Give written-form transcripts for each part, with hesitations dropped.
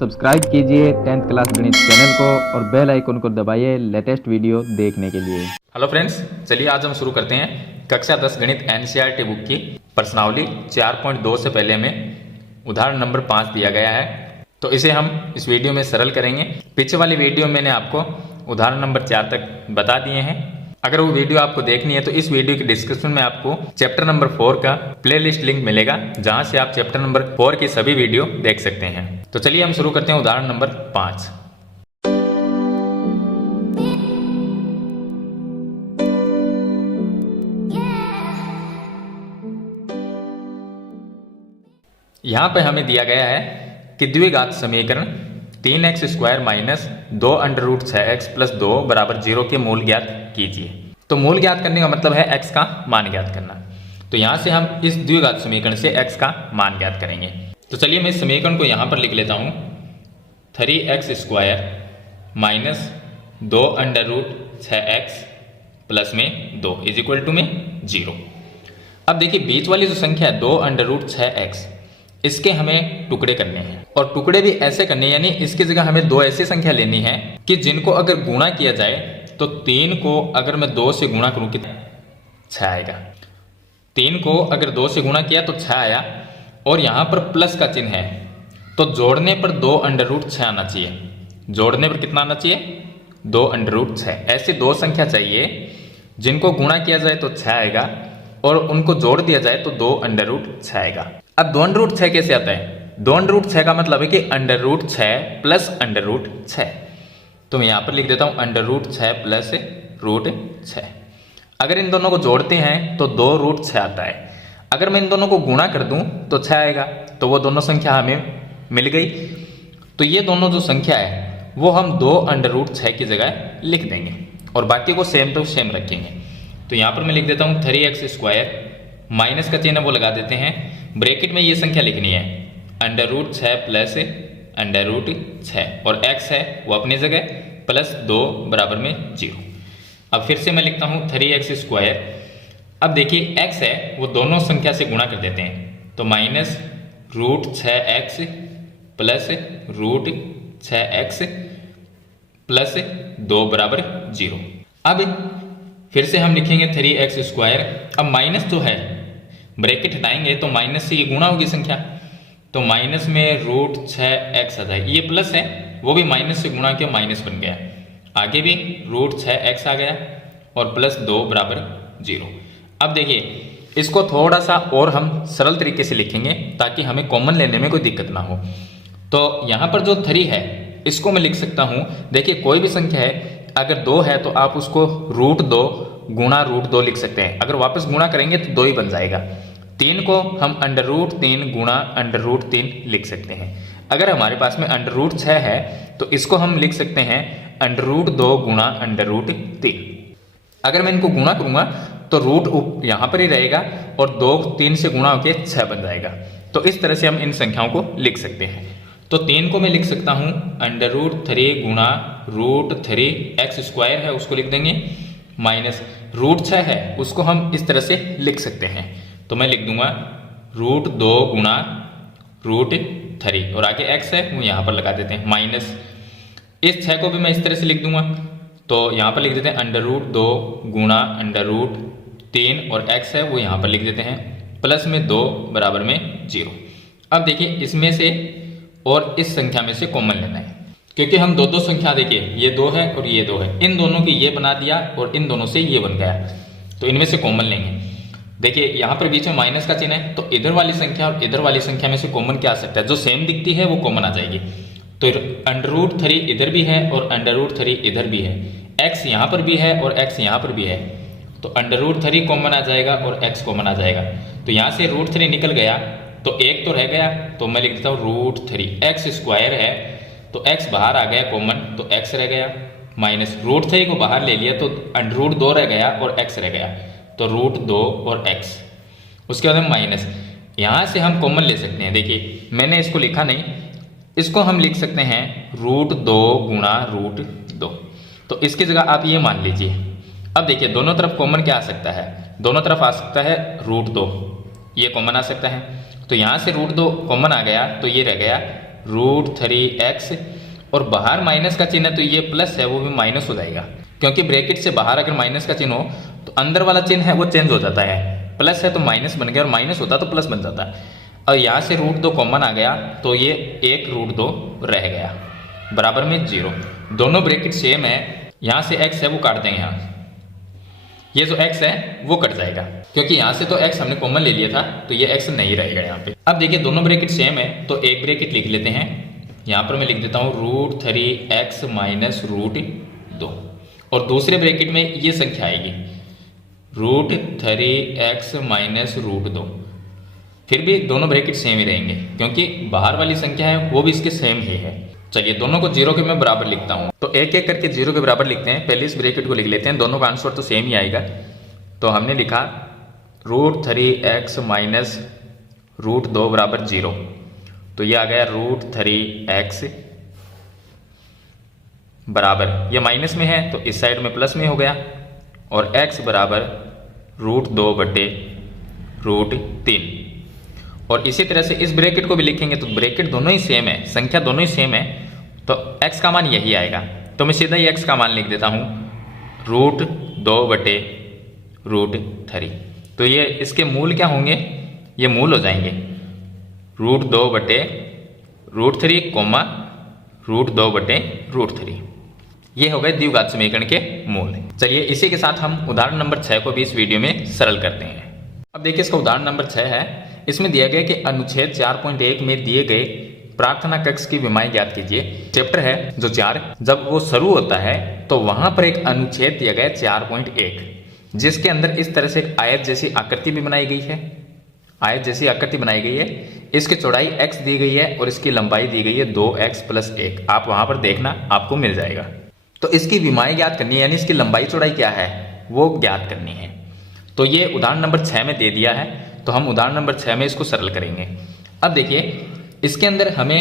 Subscribe कीजिए 10th class गणित channel को और बेल आइकन को दबाइए लेटेस्ट वीडियो देखने के लिए। हेलो फ्रेंड्स, चलिए आज हम शुरू करते हैं कक्षा 10 गणित एनसीईआरटी बुक की प्रश्नावली 4.2 से पहले हमें उदाहरण नंबर 5 दिया गया है, तो इसे हम इस वीडियो में सरल करेंगे। पीछे वाली वीडियो मैंने आपको उदाहरण नंबर 4 तक बता दिए हैं। अगर वो वीडियो आपको देखनी है तो इस वीडियो के डिस्क्रिप्शन में आपको चैप्टर नंबर 4 का प्लेलिस्ट लिंक मिलेगा, जहां से आप चैप्टर नंबर 4 की सभी वीडियो देख सकते हैं। तो चलिए हम शुरू करते हैं उदाहरण नंबर 5। यहां पे हमें दिया गया है कि द्विघात समीकरण 3x² minus 2 under root 6x plus 2 बराबर 0 के मूल ज्ञात कीजिए। तो मूल ज्ञात करने का मतलब है x का मान ज्ञात करना। तो यहां से हम इस द्विघात समीकरण से x का मान ज्ञात करेंगे। तो चलिए मैं इस समीकरण को यहां पर लिख लेता हूं, 3x² minus 2 under root 6x plus में 2 इज इक्वल टू में 0। अब देखिए बीच वाली जो संख्या है 2 अंडर रूट 6x, इसके हमें टुकड़े करने हैं और टुकड़े भी ऐसे करने हैं, यानी इसकी जगह हमें दो ऐसी संख्या लेनी है कि जिनको अगर गुणा किया जाए तो 3 को अगर मैं 2 से गुणा करूं कितना 6 आएगा। 3 को अगर 2 से गुणा किया तो 6 आया और यहां पर प्लस का चिन्ह है, तो जोड़ने पर 2 अंडर रूट 6 आना चाहिए। जोड़ने पर कितना आना चाहिए? 2 अंडर रूट 6। ऐसी दो संख्या चाहिए जिनको गुणा किया जाए तो 6 आएगा और उनको जोड़ दिया जाए तो 2 अंडर रूट 6 आएगा। अब 2 अंडर रूट 6 कैसे आता है? 2 अंडर रूट 6 का मतलब है कि under root 6 plus under root 6। तो मैं यहां पर लिख देता हूं अंडर रूट 6 प्लस रूट 6। अगर इन दोनों को जोड़ते हैं तो 2 रूट 6 आता है। अगर मैं इन दोनों को गुणा कर दूं तो 6 आएगा। तो वो दोनों संख्या हमें मिल गई। तो ये दोनों जो संख्या है वो हम 2 अंडर रूट 6 की जगह लिख देंगे और बाकी को सेम टू सेम रखेंगे। तो यहां पर मैं लिख देता हूं 3x² माइनस का चिन्ह वो लगा देते हैं, ब्रैकेट में ये संख्या लिखनी है under root 6 plus under root 6 और x है वो अपनी जगह प्लस 2 बराबर में 0। अब फिर से मैं लिखता हूं 3x²। अब देखिए x है वो दोनों संख्या से गुणा कर देते हैं, तो minus root 6x plus root 6x plus 2 बराबर 0। अब फिर से हम लिखेंगे 3x²। अब माइनस जो है ब्रैकेट हटाएंगे तो माइनस से ये गुणा होगी संख्या, तो माइनस में रूट 6x आ जाएगी। ये प्लस है वो भी माइनस से गुणा किया माइनस बन गया, आगे भी रूट 6x आ गया और प्लस 2 बराबर 0। अब देखिए इसको थोड़ा सा और हम सरल तरीके से लिखेंगे ताकि हमें कॉमन लेने में कोई दिक्कत ना हो। तो यहाँ पर जो 3 है इसको मैं लिख सकता हूँ, देखिए कोई भी संख्या है अगर 2 है तो आप उसको रूट 2 गुणा रूट 2 लिख सकते हैं। अगर वापस गुणा करेंगे तो 2 ही बन जाएगा। 3 को हम अंडर रूट 3 गुणा अंडर रूट 3 लिख सकते हैं। अगर हमारे पास में अंडर रूट 6 है तो इसको हम लिख सकते हैं अंडर रूट 2 गुणा अंडर रूट 3। अगर मैं इनको गुणा करूंगा तो रूट यहां पर ही रहेगा और 2 3 से गुणा होकर 6 बन जाएगा। तो इस तरह से हम इन संख्याओं को लिख सकते हैं। तो 3 को मैं लिख सकता हूं अंडर रूट 3 गुणा रूट 3 x² है उसको लिख देंगे, माइनस रूट 6 है उसको हम इस तरह से लिख सकते हैं। तो मैं लिख दूंगा रूट 2 गुणा रूट 3 और आगे x है वो यहां पर लगा देते हैं, माइनस इस 6 को भी मैं इस तरह से लिख दूंगा। तो यहां पर लिख देते हैं अंडर रूट 2 गुणा अंडर रूट 3 और x है वो यहां पर लिख देते हैं प्लस में 2 बराबर में 0। अब देखिए इसमें से और इस संख्या में से कॉमन लेना है, क्योंकि हम दो संख्या देखिए ये 2 है और ये 2 है, इन दोनों की ये बना दिया और इन दोनों से ये बन गया, तो इनमें से कॉमन लेंगे। देखिए यहाँ पर बीच में माइनस का चिन्ह है, तो इधर वाली संख्या और इधर वाली संख्या में से कॉमन क्या आ सकता है? जो सेम दिखती है वो कॉमन आ जाएगी। तो अंडर रूट 3 इधर भी है और अंडर रूट 3 इधर भी है, x यहाँ पर भी है और x यहाँ पर भी है, तो अंडर रूट 3 कॉमन आ जाएगा और x कॉमन आ जाएगा। तो यहाँ से रूट 3 निकल गया तो एक तो रह गया, तो मैं लिख देता हूँ रूट 3 x² है तो x बाहर आ गया कॉमन तो x रह गया, माइनस रूट 3 को बाहर ले लिया तो अंडर रूट 2 रह गया और x रह गया, तो रूट 2 और x। उसके बाद हम माइनस यहाँ से हम कॉमन ले सकते हैं। देखिए मैंने इसको लिखा नहीं, इसको हम लिख सकते हैं रूट 2 गुणा रूट 2, तो इसकी जगह आप ये मान लीजिए। अब देखिए दोनों तरफ कॉमन क्या आ सकता है? दोनों तरफ आ सकता है रूट 2, ये कॉमन आ सकता है। तो यहाँ से रूट 2 कॉमन आ गया तो ये रह गया √3x और बाहर माइनस का चिन्ह है तो ये प्लस है वो भी माइनस हो जाएगा, क्योंकि ब्रैकेट से बाहर अगर माइनस का चिन्ह हो तो अंदर वाला चिन्ह है वो चेंज हो जाता है। प्लस है तो माइनस बन गया और माइनस होता तो प्लस बन जाता है। और यहाँ से √2 कॉमन आ गया तो ये 1 √2 रह गया बराबर में 0। दोनों ब्रैकेट सेम है, यहाँ से x है वो काट देंगे, यहाँ ये जो x है वो कट जाएगा क्योंकि यहाँ से तो x हमने कॉमन ले लिया था तो ये x नहीं रहेगा यहाँ पे। अब देखिए दोनों ब्रैकेट सेम है तो एक ब्रैकेट लिख लेते हैं, यहाँ पर मैं लिख देता हूँ √3x माइनस √2 और दूसरे ब्रैकेट में ये संख्या आएगी √3x माइनस √2। फिर भी दोनों ब्रैकेट सेम ही रहेंगे क्योंकि बाहर वाली संख्या है वो भी इसके सेम ही है। चलिए दोनों को 0 के मैं बराबर लिखता हूँ, तो एक एक करके 0 के बराबर लिखते हैं। पहले इस ब्रैकेट को लिख लेते हैं, दोनों का आंसर तो सेम ही आएगा। तो हमने लिखा √3x माइनस √2 बराबर 0, तो ये आ गया √3x बराबर, ये माइनस में है तो इस साइड में प्लस में हो गया और x बराबर √2 बटे √3। और इसी तरह से इस ब्रैकेट को भी लिखेंगे तो ब्रैकेट दोनों ही सेम है, संख्या दोनों ही सेम है तो x का मान यही आएगा। तो मैं सीधा ही x का मान लिख देता हूँ √2 बटे √3। तो ये इसके मूल क्या होंगे, ये मूल हो जाएंगे √2 बटे √3 कोमा √2 बटे √3। ये हो गए द्विघात समीकरण के मूल। चलिए इसी के साथ हम उदाहरण नंबर 6 को भी इस वीडियो में सरल करते हैं। अब देखिए इसका उदाहरण नंबर 6 है। इसमें दिया गया कि अनुच्छेद 4.1 में दिए गए प्रार्थना कक्ष की विमाएं ज्ञात कीजिए। चैप्टर है जो 4, जब वो शुरू होता है तो वहां पर एक अनुच्छेद दिया गया 4.1 जिसके अंदर इस तरह से एक आयत जैसी आकृति भी बनाई गई है। आयत जैसी आकृति बनाई गई है, इसकी चौड़ाई x दी गई है और इसकी लंबाई दी गई है 2x + 1। आप वहां पर देखना आपको मिल जाएगा। तो इसकी विमाएं ज्ञात करनी है, यानी इसकी लंबाई चौड़ाई क्या है वो ज्ञात करनी है। तो ये उदाहरण नंबर 6 में दे दिया है, तो हम उदाहरण नंबर 6 में इसको सरल करेंगे। अब देखिए इसके अंदर हमें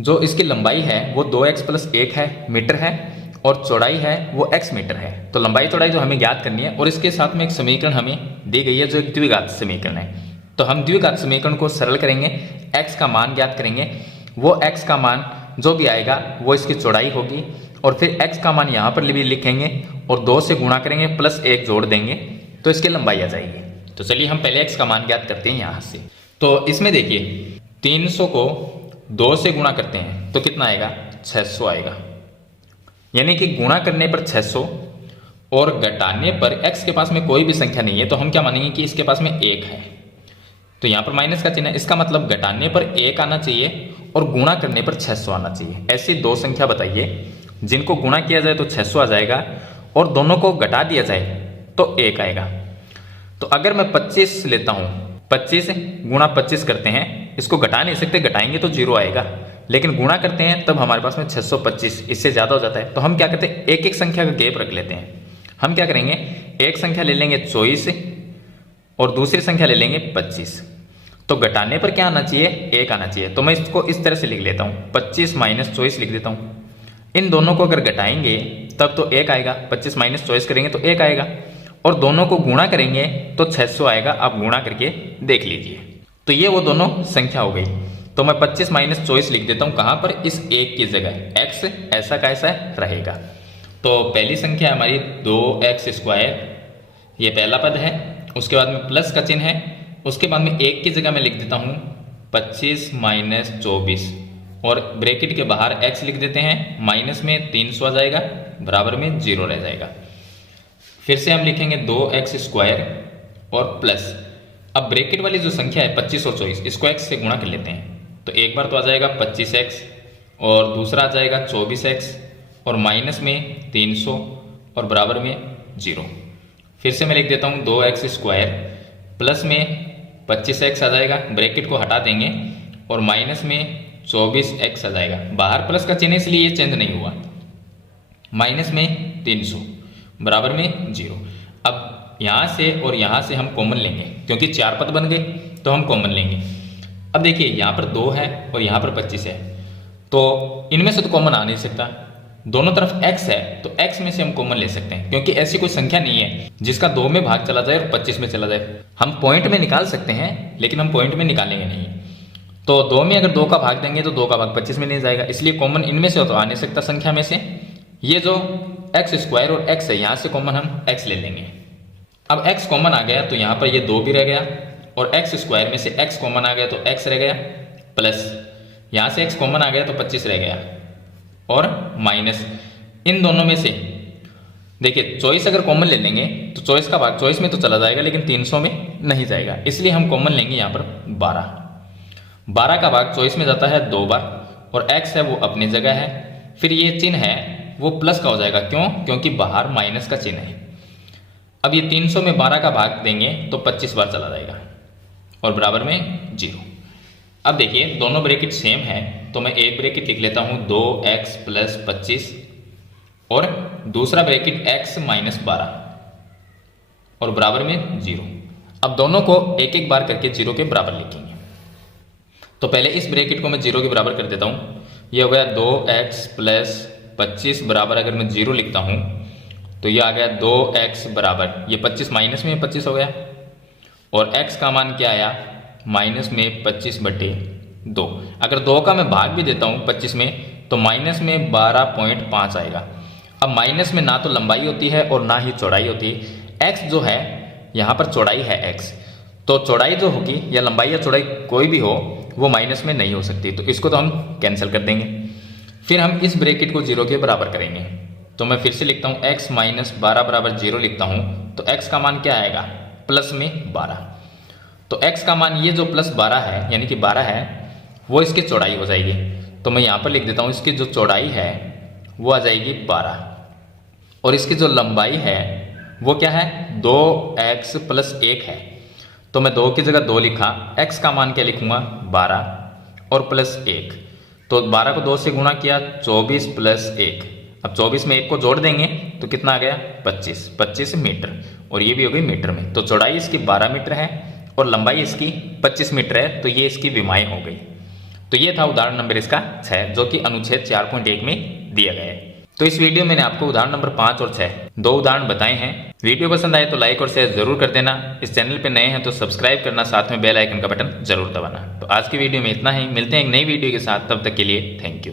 जो इसकी लंबाई है वो 2x + 1 है मीटर है और चौड़ाई है वो x मीटर है। तो लंबाई चौड़ाई जो हमें ज्ञात करनी है और इसके साथ में एक समीकरण हमें दी गई है जो एक द्विघात समीकरण है। तो हम द्विघात समीकरण को सरल करेंगे, x का मान ज्ञात करेंगे। वो x का मान जो भी आएगा वो इसकी चौड़ाई होगी और फिर x का मान यहाँ पर भी लिखेंगे और 2 से गुणा करेंगे प्लस 1 जोड़ देंगे तो इसकी लंबाई आ जाएगी। तो चलिए हम पहले x का मान ज्ञात करते हैं यहाँ से। तो इसमें देखिए 300 को 2 से गुणा करते हैं तो कितना आएगा 600 आएगा, यानी कि गुणा करने पर 600 और घटाने पर x के पास में कोई भी संख्या नहीं है तो हम क्या मानेंगे कि इसके पास में 1 है। तो यहाँ पर माइनस का चिन्ह है, इसका मतलब घटाने पर 1 आना चाहिए और गुणा करने पर 600 आना चाहिए। ऐसी दो संख्या बताइए जिनको गुणा किया जाए तो 600 आ जाएगा और दोनों को घटा दिया जाए तो 1 आएगा। तो अगर मैं 25 लेता हूँ, 25 गुणा 25 करते हैं, इसको घटा नहीं सकते, घटाएंगे तो 0 आएगा, लेकिन गुणा करते हैं तब हमारे पास में 625, इससे ज़्यादा हो जाता है। तो हम क्या करते हैं, एक एक संख्या का गैप रख लेते हैं। हम क्या करेंगे, एक संख्या ले लेंगे 24 और दूसरी संख्या ले लेंगे 25। तो घटाने पर क्या आना चाहिए, 1 आना चाहिए। तो मैं इसको इस तरह से लिख लेता हूँ, 25 - 24 लिख देता हूँ। इन दोनों को अगर घटाएंगे तब तो 1 आएगा, 25 - 24 करेंगे तो 1 आएगा और दोनों को गुणा करेंगे तो 600 आएगा। आप गुणा करके देख लीजिए। तो ये वो दोनों संख्या हो गई। तो मैं 25 - 24 लिख देता हूँ, कहाँ पर, इस 1 की जगह। x ऐसा का ऐसा रहेगा। तो पहली संख्या हमारी 2x², ये पहला पद है। उसके बाद में प्लस का चिन्ह है, उसके बाद में 1 की जगह मैं लिख देता हूँ 25 - 24 और ब्रैकेट के बाहर x लिख देते हैं, माइनस में 300 आ जाएगा, बराबर में 0 रह जाएगा। फिर से हम लिखेंगे 2x² और प्लस, अब ब्रैकेट वाली जो संख्या है 25 और 24, इसको x से गुणा कर लेते हैं। तो एक बार तो आ जाएगा 25x और दूसरा आ जाएगा 24x और माइनस में 300 और बराबर में 0। फिर से मैं लिख देता हूँ 2x² प्लस में 25x आ जाएगा, ब्रैकेट को हटा देंगे और माइनस में 24x आ जाएगा। बाहर प्लस का चिन्ह इसलिए ये चेंज नहीं हुआ, माइनस में 300 बराबर में 0। अब यहाँ से और यहाँ से हम कॉमन लेंगे, क्योंकि 4 पद बन गए तो हम कॉमन लेंगे। अब देखिए यहाँ पर 2 है और यहाँ पर 25 है, तो इनमें से तो कॉमन आ नहीं सकता। दोनों तरफ x है तो x में से हम कॉमन ले सकते हैं, क्योंकि ऐसी कोई संख्या नहीं है जिसका 2 में भाग चला जाए और 25 में चला जाए। हम पॉइंट में निकाल सकते हैं लेकिन हम पॉइंट में निकालेंगे नहीं। तो 2 में अगर 2 का भाग देंगे तो 2 का भाग 25 में नहीं जाएगा, इसलिए कॉमन इनमें से तो आ नहीं सकता संख्या में से। ये जो एक्स स्क्वायर और एक्स है यहाँ से कॉमन हम एक्स ले लेंगे। अब एक्स कॉमन आ गया तो यहाँ पर ये 2 भी रह गया, और एक्स स्क्वायर में से एक्स कॉमन आ गया तो एक्स रह गया, प्लस यहाँ से एक्स कॉमन आ गया तो 25 रह गया, और माइनस इन दोनों में से देखिए चॉइस अगर कॉमन ले लेंगे तो चॉइस का भाग चॉइस में तो चला जाएगा लेकिन 300 में नहीं जाएगा, इसलिए हम कॉमन लेंगे यहाँ पर 12 का भाग चॉइस में जाता है 2 बार, और x है वो अपनी जगह है। फिर ये चिन्ह है वो प्लस का हो जाएगा, क्यों? क्योंकि बाहर माइनस का चिन्ह है। अब ये 300 में 12 का भाग देंगे तो 25 बार चला जाएगा, और बराबर में 0। अब देखिए दोनों ब्रैकेट सेम है तो मैं एक ब्रैकेट लिख लेता हूँ 2x प्लस 25, और दूसरा ब्रैकेट x माइनस 12, और बराबर में 0। अब दोनों को एक एक बार करके 0 के बराबर लिखेंगे। तो पहले इस ब्रैकेट को मैं 0 के बराबर कर देता हूँ। ये हो गया 2x प्लस 25 बराबर, अगर मैं 0 लिखता हूँ तो ये आ गया 2x बराबर, ये 25 माइनस में 25 हो गया, और x का मान क्या आया? माइनस में 25/2। अगर 2 का मैं भाग भी देता हूँ 25 में तो माइनस में 12.5 आएगा। अब माइनस में ना तो लंबाई होती है और ना ही चौड़ाई होती है। x जो है यहाँ पर चौड़ाई है x, तो चौड़ाई जो होगी या लंबाई या चौड़ाई कोई भी हो वो माइनस में नहीं हो सकती, तो इसको तो हम कैंसिल कर देंगे। फिर हम इस ब्रैकेट को 0 के बराबर करेंगे। तो मैं फिर से लिखता हूँ x माइनस 12 बराबर 0 लिखता हूँ, तो x का मान क्या आएगा? प्लस में 12। तो x का मान ये जो प्लस 12 है यानी कि 12 है वो इसकी चौड़ाई हो जाएगी। तो मैं यहाँ पर लिख देता हूँ इसकी जो चौड़ाई है वो आ जाएगी 12, और इसकी जो लंबाई है वो क्या है? 2x प्लस 1 है। तो मैं 2 की जगह 2 लिखा, x का मान क्या लिखूंगा? 12 और प्लस 1। तो 12 को 2 से गुणा किया, 24 प्लस 1। अब 24 में 1 को जोड़ देंगे तो कितना आ गया? 25 मीटर, और ये भी हो गई मीटर में। तो चौड़ाई इसकी 12 मीटर है और लंबाई इसकी 25 मीटर है, तो ये इसकी विमाएं हो गई। तो ये था उदाहरण नंबर इसका 6, जो कि अनुच्छेद 4.1 में दिया गया है। तो इस वीडियो में मैंने आपको उदाहरण नंबर 5 और 6 दो उदाहरण बताए हैं। वीडियो पसंद आए तो लाइक और शेयर जरूर कर देना। इस चैनल पे नए हैं तो सब्सक्राइब करना, साथ में बेल आइकन का बटन जरूर दबाना। तो आज की वीडियो में इतना ही, मिलते हैं एक नई वीडियो के साथ, तब तक के लिए थैंक यू।